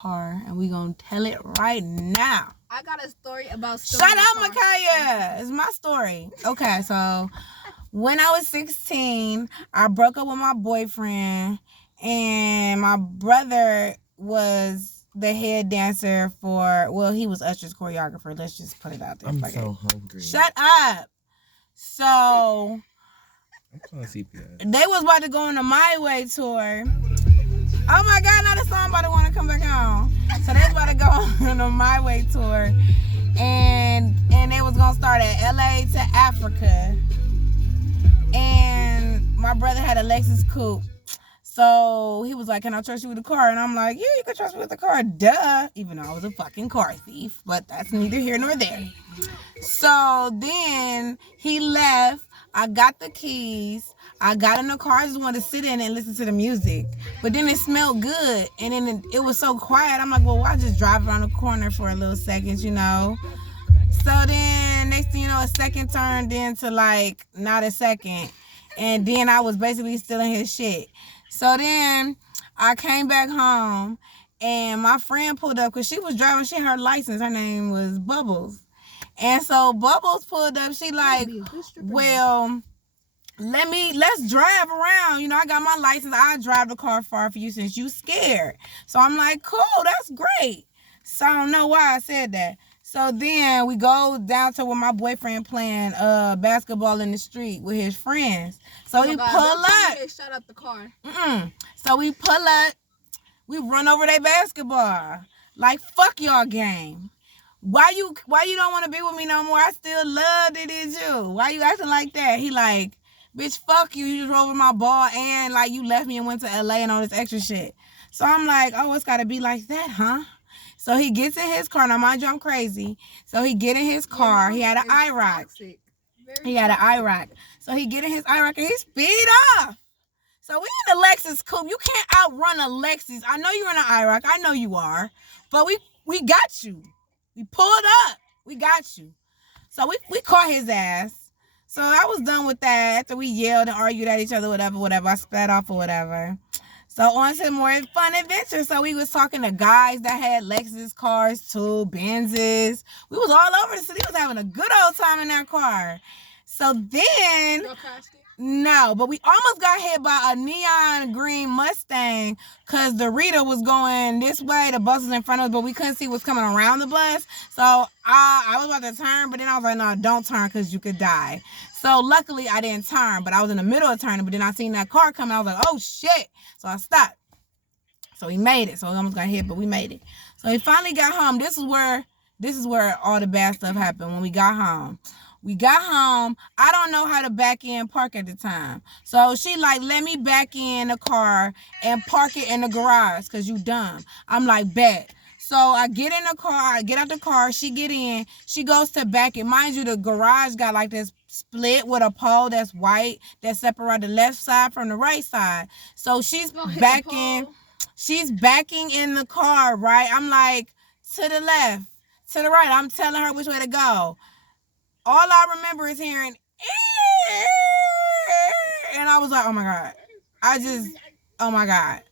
car, and we gonna tell it right now. I got a story about. Shut up, Micaiah. It's my story. Okay, so when I was 16, I broke up with my boyfriend, and my brother was the head dancer for. Well, he was Usher's choreographer. Let's just put it out there. I'm so hungry. Shut up. So I'm trying to CPS. they was about to go on the My Way tour. Oh my God, now the song about to want to come back on. So they was about to go on the My Way tour. And they was going to start at LA to Africa. And my brother had a Lexus coupe. So he was like, can I trust you with the car? And I'm like, yeah, you can trust me with the car. Duh. Even though I was a fucking car thief. But that's neither here nor there. So then he left. I got the keys. I got in the car. I just wanted to sit in and listen to the music. But then it smelled good. And then it was so quiet. I'm like, well, why just drive around the corner for a little second, you know? So then next thing you know, a second turned into like not a second. And then I was basically stealing his shit. So then I came back home and my friend pulled up because she was driving. She had her license. Her name was Bubbles. And so Bubbles pulled up. She like, well, let's drive around. You know, I got my license. I'll drive the car far for you since you scared. So I'm like, cool, that's great. So I don't know why I said that. So then we go down to where my boyfriend playing basketball in the street with his friends. So we pull up. Shut up the car. So we pull up. We run over their basketball. Like, fuck y'all game. Why you don't want to be with me no more? I still loved it, did you? Why you acting like that? He like, bitch, fuck you. You just rolled over my ball and like you left me and went to LA and all this extra shit. So I'm like, oh, it's gotta be like that, huh? So he gets in his car. Now, mind you, I'm crazy. So he get in his car. He had an IROC. He had an IROC. So he get in his IROC and he speed off. So we in the Lexus coupe. You can't outrun a Lexus. I know you're in an IROC. I know you are. But we got you. We pulled up. We got you. So we caught his ass. So I was done with that. After we yelled and argued at each other, whatever. I spat off or whatever. So on to more fun adventures. So we was talking to guys that had Lexus cars too, Benzes. We was all over the city. We was having a good old time in that car. So then, no, but we almost got hit by a neon green Mustang because the Rita was going this way. The bus was in front of us, but we couldn't see what's coming around the bus. So I was about to turn, but then I was like, no, don't turn because you could die. So luckily I didn't turn, but I was in the middle of turning, but then I seen that car coming. I was like, oh shit. So I stopped. So we made it. So we almost got hit, but we made it. So he finally got home. This is where all the bad stuff happened when we got home. We got home. I don't know how to back in park at the time. So she like, let me back in the car and park it in the garage because you dumb. I'm like, bet. So I get in the car. I get out the car. She get in. She goes to back it. Mind you, the garage got like this split with a pole that's white that separates the left side from the right side. So she's backing. She's backing in the car, right? I'm like, to the left, to the right. I'm telling her which way to go. All I remember is hearing, and I was like, oh my God. Oh my God.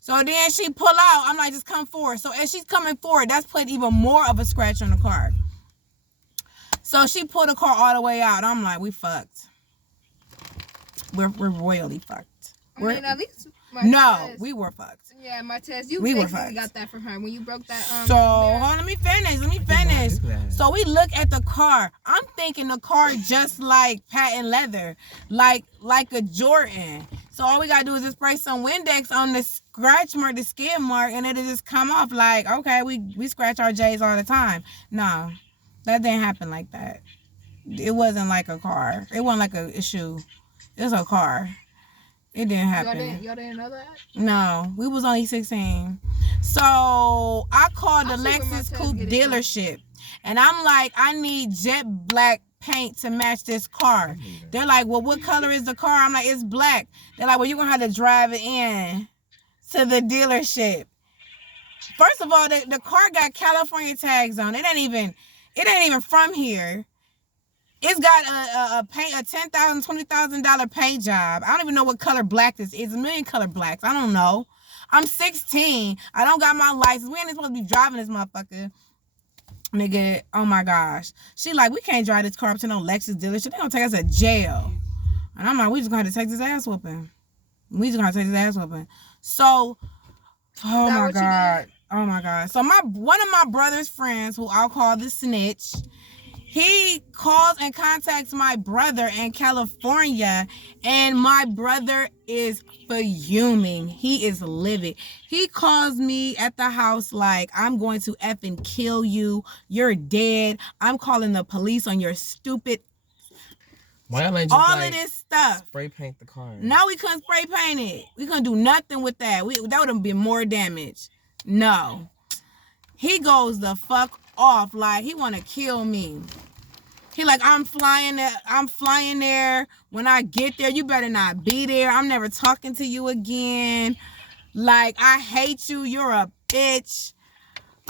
So then she pull out. I'm like, just come forward. So as she's coming forward, that's put even more of a scratch on the car. So she pulled the car all the way out. I'm like, we fucked. We're royally fucked. I mean, at least we were fucked. Yeah, Martez, you basically got that from her when you broke that. So hold on, let me finish. So we look at the car. I'm thinking the car just like patent leather, like a Jordan. So all we gotta do is just spray some Windex on the scratch mark, the skid mark, and it'll just come off. Like, okay, we scratch our J's all the time. No, that didn't happen like that. It wasn't like a car. It wasn't like a shoe. It was a car. It didn't happen. Y'all didn't know that? No, we was only 16. So I called the Lexus coupe dealership, and I'm like, I need jet black paint to match this car. They're like, well, what color is the car? I'm like, it's black. They're like, well, you're gonna have to drive it in to the dealership. First of all, the car got California tags on. It ain't even from here. It's got a $10,000, $20,000 paint job. I don't even know what color black this is. A million color blacks. I don't know. I'm 16. I don't got my license. We ain't supposed to be driving this motherfucker. Nigga, oh my gosh. She like, we can't drive this car up to no Lexus dealership. They gonna take us to jail. And I'm like, we just gonna have to take this ass whooping. So, oh my God. Oh my God. So one of my brother's friends, who I'll call the snitch, he calls and contacts my brother in California, and my brother is fuming. He is livid. He calls me at the house like, I'm going to effing kill you. You're dead. I'm calling the police on your stupid. Why y'all ain't just all of this stuff. Spray paint the car? No, we couldn't spray paint it. We couldn't do nothing with that. That would have been more damage. No. He goes the fuck off like he want to kill me. He like, I'm flying there. When I get there, you better not be there. I'm never talking to you again. Like, I hate you. You're a bitch.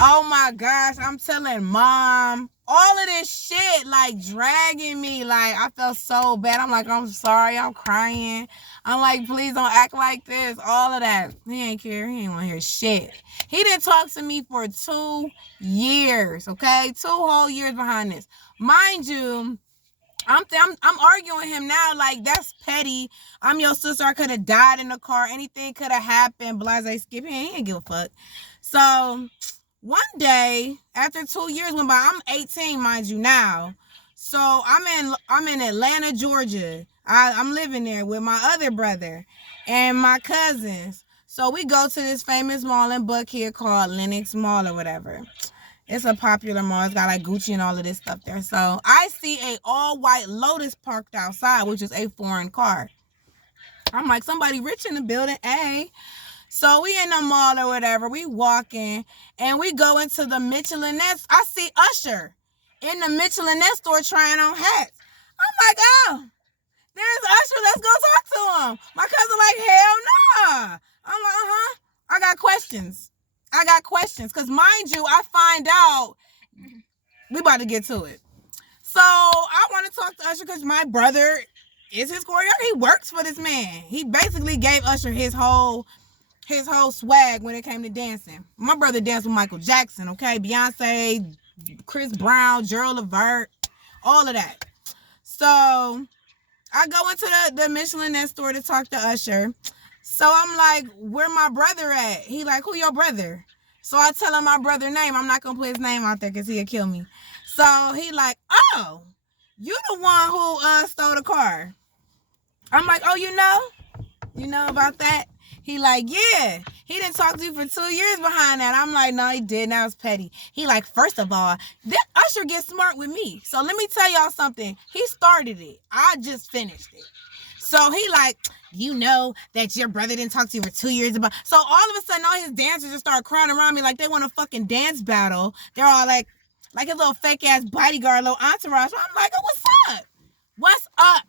Oh my gosh, I'm telling mom. All of this shit, like, dragging me. Like, I felt so bad. I'm like, I'm sorry. I'm crying. I'm like, please don't act like this. All of that. He ain't care. He ain't want to hear shit. He didn't talk to me for 2 years, okay? 2 whole years behind this. Mind you, I'm arguing with him now like, that's petty. I'm your sister. I could have died in the car. Anything could have happened. Blase skip. He ain't give a fuck. So one day, after 2 years went by, I'm 18, mind you now. So I'm in Atlanta, Georgia. I'm living there with my other brother and my cousins. So we go to this famous mall in Buckhead called Lenox Mall or whatever. It's a popular mall. It's got like Gucci and all of this stuff there. So I see a all-white Lotus parked outside, which is a foreign car. I'm like, somebody rich in the building, eh? So we in the mall or whatever. We walking and we go into the Mitchell&Ness. I see Usher in the Mitchell&Ness store trying on hats. I'm like, oh, there's Usher. Let's go talk to him. My cousin like, hell nah. I'm like, I got questions. Because mind you, I find out, we about to get to it. So I want to talk to Usher because my brother is his choreographer. He works for this man. He basically gave Usher his whole swag when it came to dancing. My brother danced with Michael Jackson, okay? Beyonce, Chris Brown, Gerald Levert, all of that. So I go into the Michelin store to talk to Usher. So I'm like, where my brother at? He like, who your brother? So I tell him my brother's name. I'm not going to put his name out there because he'll kill me. So he like, oh, you the one who stole the car. I'm like, oh, you know? You know about that? He like, yeah. He didn't talk to you for 2 years behind that. I'm like, no, he didn't. That was petty. He like, first of all, this Usher gets smart with me. So let me tell y'all something. He started it. I just finished it. So he like, you know that your brother didn't talk to you for 2 years about. So all of a sudden, all his dancers just start crying around me like they want a fucking dance battle. They're all like his little fake ass bodyguard, little entourage. I'm like, oh, what's up? What's up?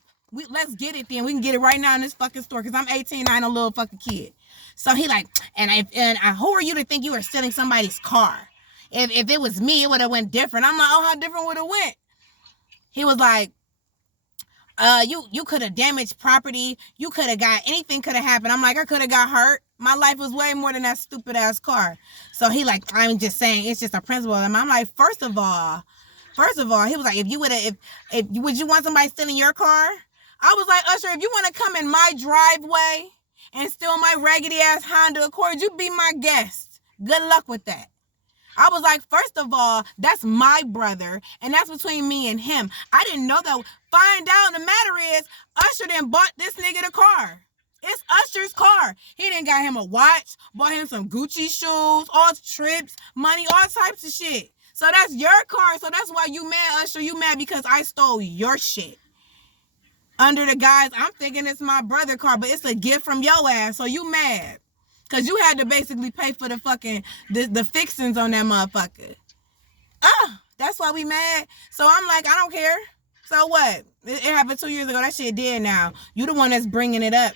Let's get it then. We can get it right now in this fucking store because I'm 18. I ain't a little fucking kid. So he like, who are you to think you were stealing somebody's car? If it was me, it would have went different. I'm like, oh, how different would it went? He was like, you could have damaged property. You could have got, anything could have happened. I'm like, I could have got hurt. My life was way more than that stupid ass car. So he like, I'm just saying, it's just a principle. And I'm like, first of all, he was like, if would you want somebody stealing your car? I was like, Usher, if you want to come in my driveway and steal my raggedy ass Honda Accord, you be my guest. Good luck with that. I was like, first of all, that's my brother, and that's between me and him. I didn't know that. Find out, the matter is, Usher then bought this nigga the car. It's Usher's car. He done got him a watch, bought him some Gucci shoes, all trips, money, all types of shit. So that's your car. So that's why you mad, Usher. You mad because I stole your shit. Under the guise, I'm thinking it's my brother's car, but it's a gift from your ass. So you mad. Because you had to basically pay for the fucking, the fixings on that motherfucker. That's why we mad. So I'm like, I don't care. So what? It happened 2 years ago. That shit dead now. You the one that's bringing it up.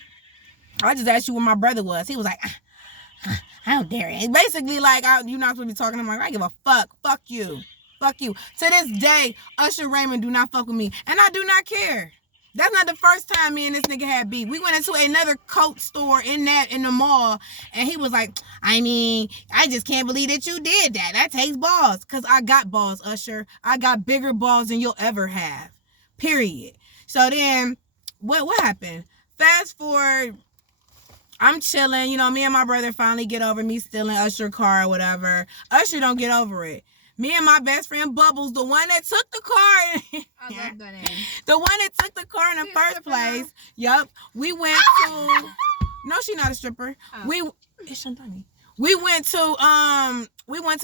I just asked you where my brother was. He was like, how dare you? Basically, like, you're not supposed to be talking to him. Like, I give a fuck. Fuck you. Fuck you. To this day, Usher Raymond do not fuck with me. And I do not care. That's not the first time me and this nigga had beef. We went into another coat store in the mall, and he was like, I mean, I just can't believe that you did that. That takes balls. Because I got balls, Usher. I got bigger balls than you'll ever have. Period. So then, what happened? Fast forward, I'm chilling. You know, me and my brother finally get over me stealing Usher's car or whatever. Usher don't get over it. Me and my best friend Bubbles, the one that took the car. I love that name. The one that took the car in the first place. Yup. We went to. No, she's not a stripper. Oh. It's Shantani. We went to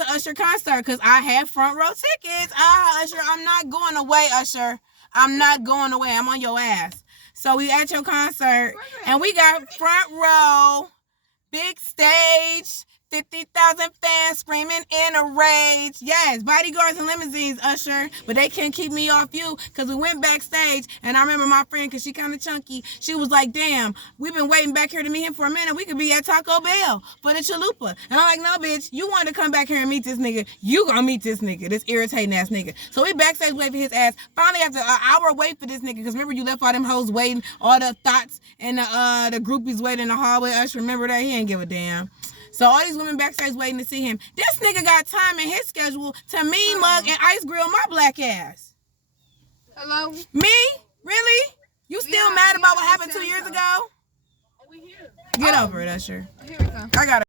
Usher concert because I had front row tickets. Usher, I'm not going away, Usher. I'm not going away. I'm on your ass. So we at your concert and we got front row, big stage. 50,000 fans screaming in a rage. Yes, bodyguards and limousines, Usher. But they can't keep me off you because we went backstage. And I remember my friend, because she kind of chunky, she was like, damn, we've been waiting back here to meet him for a minute. We could be at Taco Bell for the chalupa. And I'm like, no, bitch, you wanted to come back here and meet this nigga. You gonna meet this nigga, this irritating ass nigga. So we backstage waiting for his ass. Finally, after an hour wait for this nigga, because remember you left all them hoes waiting, all the thoughts and the groupies waiting in the hallway. Usher, remember that? He ain't give a damn. So all these women backstage waiting to see him. This nigga got time in his schedule to mean mug and ice grill my black ass. Hello? Me? Really? You still mad about what happened 2 years ago? Get over it, Usher. Here we go. I got it.